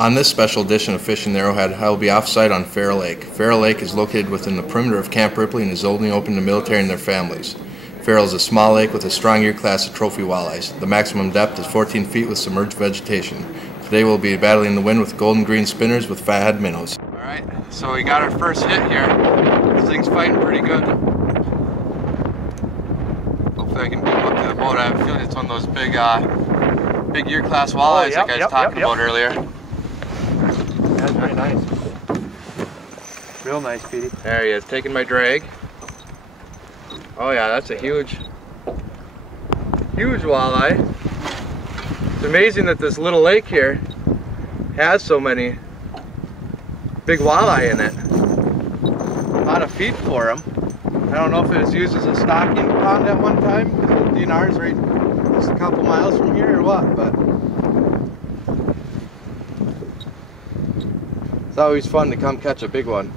On this special edition of Fishing the Arrowhead, I will be off-site on Ferrell Lake. Ferrell Lake is located within the perimeter of Camp Ripley and is only open to military and their families. Ferrell is a small lake with a strong year class of trophy walleyes. The maximum depth is 14 feet with submerged vegetation. Today we'll be battling the wind with golden green spinners with fathead minnows. Alright, so we got our first hit here. This thing's fighting pretty good. Hopefully I can beat him up to the boat. I have a feeling it's one of those big year class walleyes like I was talking about earlier. That's very nice. Real nice, Petey. There he is, taking my drag. Oh yeah, that's a huge walleye. It's amazing that this little lake here has so many big walleye in it. A lot of feed for them. I don't know if it was used as a stocking pond at one time, because the DNR is right just a couple miles from here or what, but it's always fun to come catch a big one.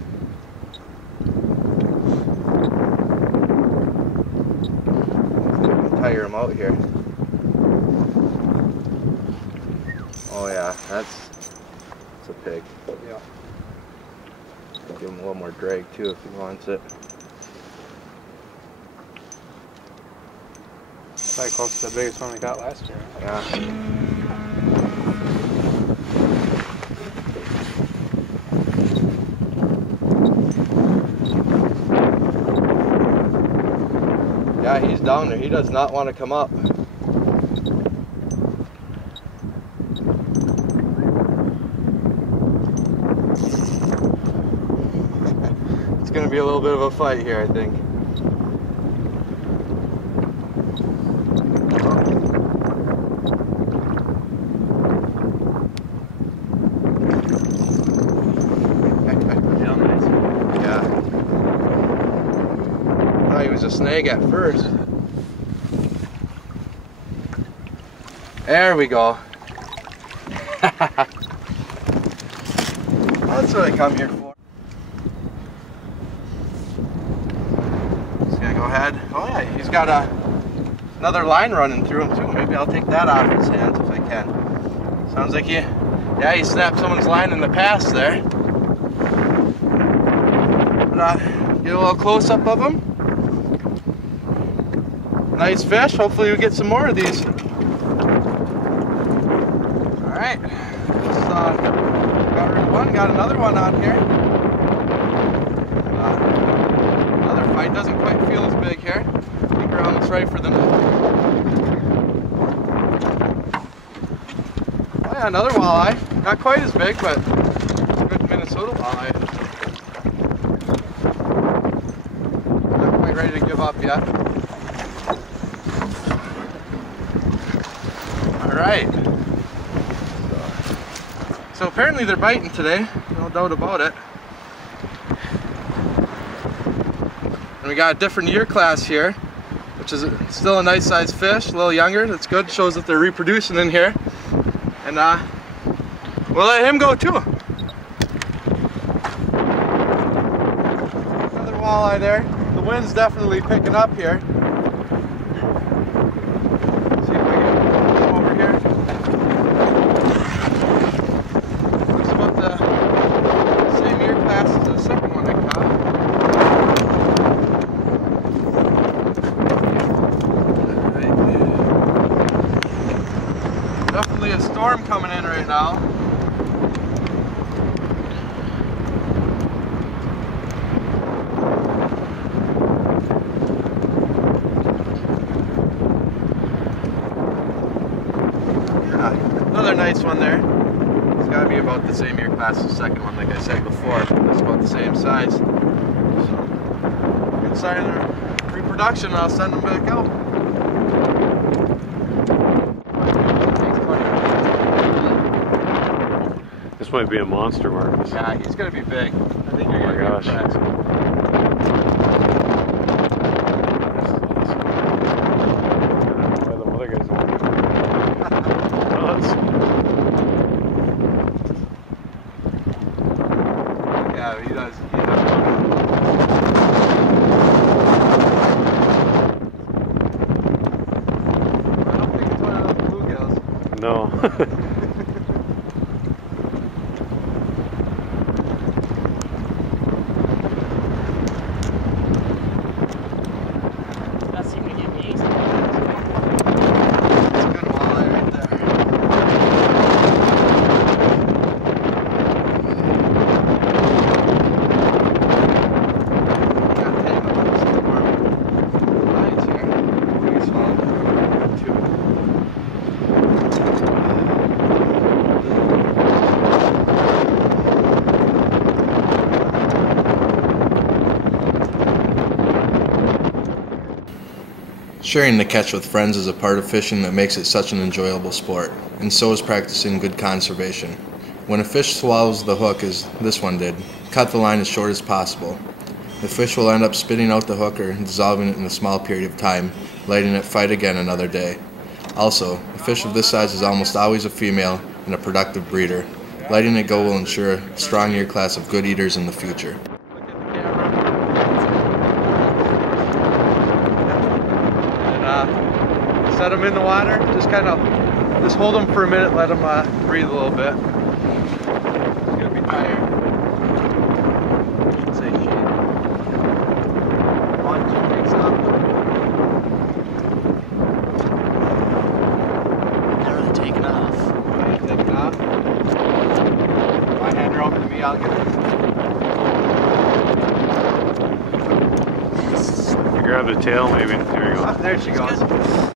Tire him out here. Oh yeah, that's a pig. Yeah. Give him a little more drag too if he wants it. Probably close to the biggest one we got last year. Yeah. Yeah, he's down there. He does not want to come up. It's going to be a little bit of a fight here, I think. He was a snag at first. There we go. That's what I come here for. Just gonna go ahead. Oh yeah, he's got another line running through him too. Maybe I'll take that off his hands if I can. Sounds like he snapped someone's line in the past there. But get a little close up of him. Nice fish. Hopefully we get some more of these. Alright. Got rid of one. Got another one on here. Another fight. Doesn't quite feel as big here. I think we're almost ready for them. Oh yeah, another walleye. Not quite as big, but it's a good Minnesota walleye. Not quite ready to give up yet. Alright, so apparently they're biting today, no doubt about it. And we got a different year class here, which is still a nice sized fish, a little younger. That's good, shows that they're reproducing in here. And we'll let him go too. Another walleye there. The wind's definitely picking up here. Definitely a storm coming in right now. Yeah, another nice one there. It's got to be about the same year class as the second one, like I said before. It's about the same size. So, good sign of reproduction. I'll send them back out. This might be a monster, Marcus. Yeah, he's gonna be big. I think you're gonna be impressed. Why the other guys are Yeah, he does. I don't think it's one of those bluegills. No. Sharing the catch with friends is a part of fishing that makes it such an enjoyable sport, and so is practicing good conservation. When a fish swallows the hook, as this one did, cut the line as short as possible. The fish will end up spitting out the hook or dissolving it in a small period of time, letting it fight again another day. Also, a fish of this size is almost always a female and a productive breeder. Letting it go will ensure a strong year class of good eaters in the future. Set them in the water, just hold them for a minute, let them breathe a little bit. He's gonna be tired. Should say shit. 1, 2 weeks up. They're really taking off. Taking off. My hand her over to me, I'll get it. You grab the tail, maybe. There you go. There she goes.